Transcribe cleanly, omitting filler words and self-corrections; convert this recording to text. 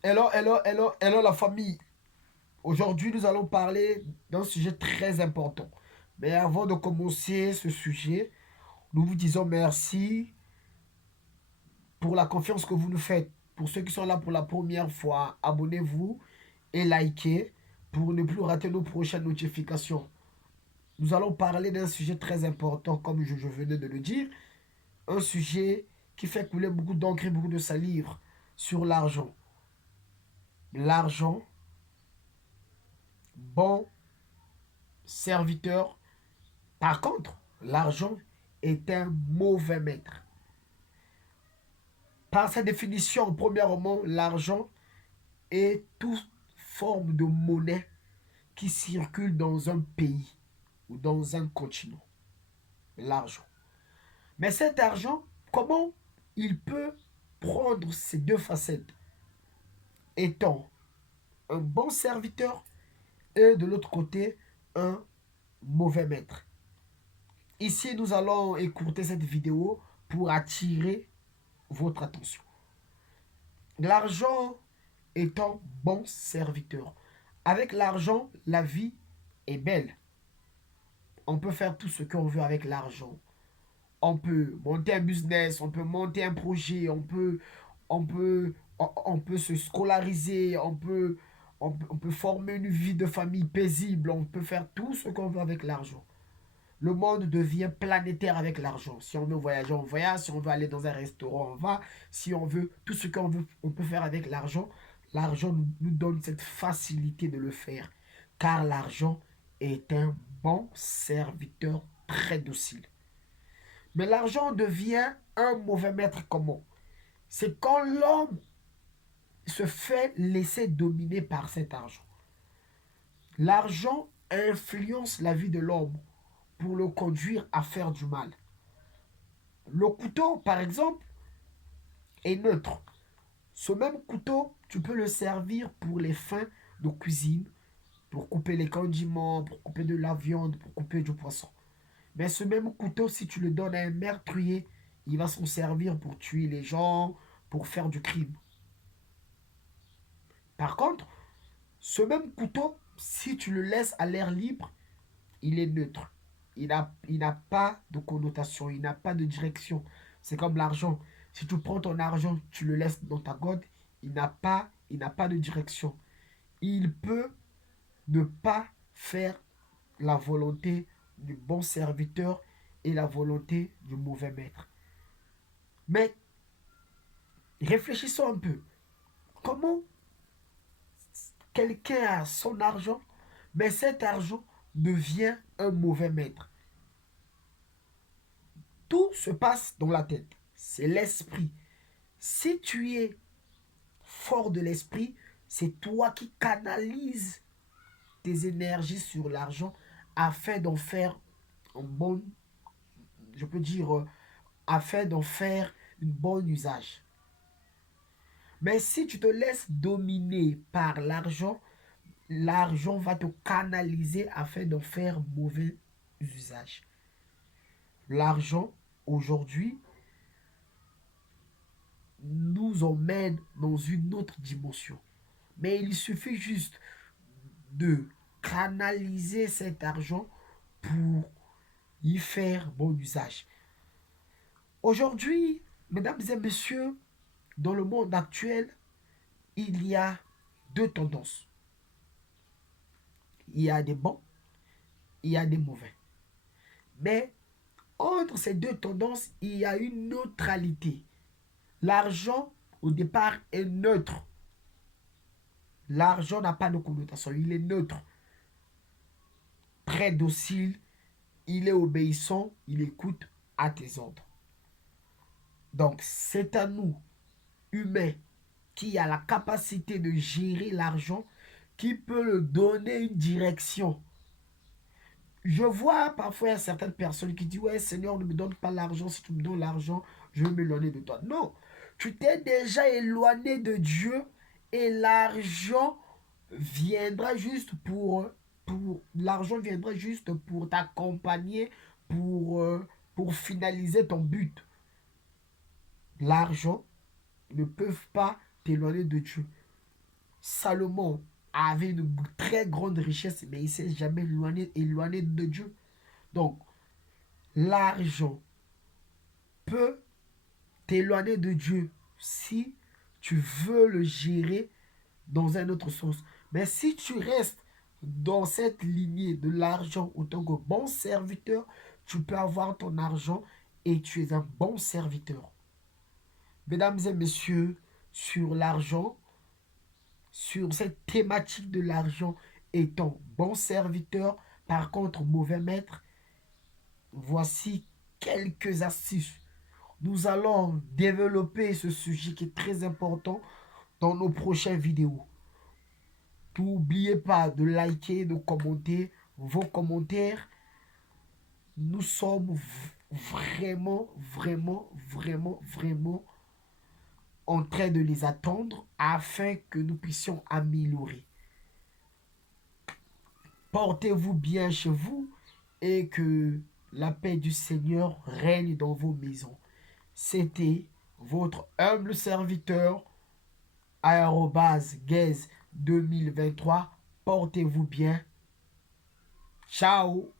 Hello, hello, hello, hello la famille. Aujourd'hui, nous allons parler d'un sujet très important. Mais avant de commencer ce sujet, nous vous disons merci pour la confiance que vous nous faites. Pour ceux qui sont là pour la première fois, abonnez-vous et likez pour ne plus rater nos prochaines notifications. Nous allons parler d'un sujet très important, comme je venais de le dire. Un sujet qui fait couler beaucoup d'encre et beaucoup de salive sur l'argent. L'argent, bon serviteur. Par contre, l'argent est un mauvais maître. Par sa définition, premièrement, l'argent est toute forme de monnaie qui circule dans un pays ou dans un continent. L'argent. Mais cet argent, comment il peut prendre ces deux facettes, étant un bon serviteur et de l'autre côté un mauvais maître. Ici, nous allons écouter cette vidéo pour attirer votre attention. L'argent est un bon serviteur. Avec l'argent, la vie est belle. On peut faire tout ce qu'on veut avec l'argent. On peut monter un business, on peut monter un projet, on peut se scolariser, on peut former une vie de famille paisible, on peut faire tout ce qu'on veut avec l'argent. Le monde devient planétaire avec l'argent. Si on veut voyager, on voyage. Si on veut aller dans un restaurant, on va. Si on veut, tout ce qu'on veut, on peut faire avec l'argent. L'argent nous donne cette facilité de le faire. Car l'argent est un bon serviteur très docile. Mais l'argent devient un mauvais maître comment? C'est quand l'homme se fait laisser dominer par cet argent. L'argent influence la vie de l'homme pour le conduire à faire du mal. Le couteau, par exemple, est neutre. Ce même couteau, tu peux le servir pour les fins de cuisine, pour couper les condiments, pour couper de la viande, pour couper du poisson. Mais ce même couteau, si tu le donnes à un meurtrier, il va s'en servir pour tuer les gens, pour faire du crime. Par contre, ce même couteau, si tu le laisses à l'air libre, il est neutre. Il n'a pas de connotation, il n'a pas de direction. C'est comme l'argent. Si tu prends ton argent, tu le laisses dans ta gourde, il n'a pas de direction. Il peut ne pas faire la volonté du bon serviteur et la volonté du mauvais maître. Mais réfléchissons un peu. Comment quelqu'un a son argent, mais cet argent devient un mauvais maître? Tout se passe dans la tête. C'est l'esprit. Si tu es fort de l'esprit, c'est toi qui canalises tes énergies sur l'argent afin d'en faire un bon, je peux dire, afin d'en faire une bonne usage. Mais si tu te laisses dominer par l'argent, l'argent va te canaliser afin d'en faire mauvais usage. L'argent, aujourd'hui, nous emmène dans une autre dimension. Mais il suffit juste de canaliser cet argent pour y faire bon usage. Aujourd'hui, mesdames et messieurs, dans le monde actuel, il y a deux tendances. Il y a des bons, il y a des mauvais. Mais entre ces deux tendances, il y a une neutralité. L'argent, au départ, est neutre. L'argent n'a pas de connotation, il est neutre, très docile, il est obéissant, il écoute à tes ordres. Donc, c'est à nous, humains, qui a la capacité de gérer l'argent, qui peut le donner une direction. Je vois parfois certaines personnes qui disent, ouais, Seigneur, ne me donne pas l'argent. Si tu me donnes l'argent, je vais m'éloigner de toi. Non, tu t'es déjà éloigné de Dieu et l'argent viendra juste pour l'argent viendra juste pour t'accompagner, pour finaliser ton but. L'argent ne peut pas t'éloigner de Dieu. Salomon avait une très grande richesse, mais il ne s'est jamais éloigné de Dieu. Donc, l'argent peut t'éloigner de Dieu si tu veux le gérer dans un autre sens. Mais si tu restes dans cette lignée de l'argent en tant que bon serviteur, tu peux avoir ton argent et tu es un bon serviteur. Mesdames et messieurs, sur l'argent, sur cette thématique de l'argent étant bon serviteur, par contre mauvais maître, voici quelques astuces. Nous allons développer ce sujet qui est très important dans nos prochaines vidéos. N'oubliez pas de liker, de commenter vos commentaires. Nous sommes vraiment en train de les attendre afin que nous puissions améliorer. Portez-vous bien chez vous et que la paix du Seigneur règne dans vos maisons. C'était votre humble serviteur @gaze 2023. Portez-vous bien. Ciao.